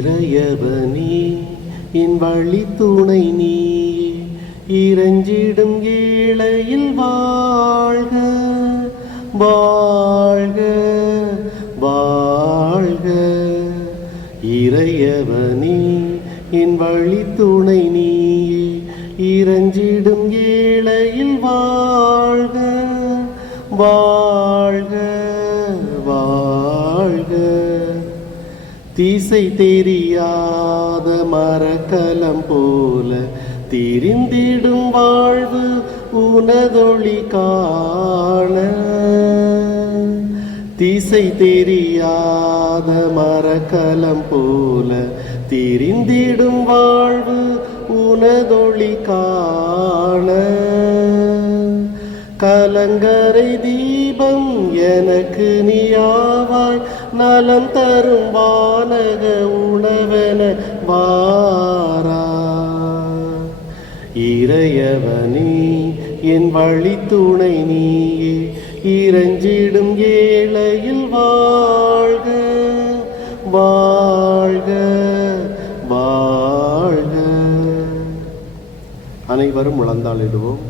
இறையவனே என் வழி துணை நீ. இறைஞ்சிடும் ஏழையில் வாழ்க வாழ்க வாழ்க. இறையவனே என் வழி துணை நீ. இறைஞ்சிடும் ஏழையில் வாழ்க வாழ்க வாழ்க. திசை தெரியாத மரக்கலம் போல திரிந்திடும் வாழ்வு உனதொளி காண. திசை தெரியாத மரக்கலம் போல திரிந்திடும் வாழ்வு உனதொளி காண. கலங்கரை தீபம் எனக்கு நீயாவாய் நலம் தரும் வானக உணவென வாரா. இறையவனே என் வழி துணை நீயே இறஞ்சிடும் ஏழையில் வாழ்க வாழ்க வாழ்க. அனைவரும் முழந்தாளிடுவோம்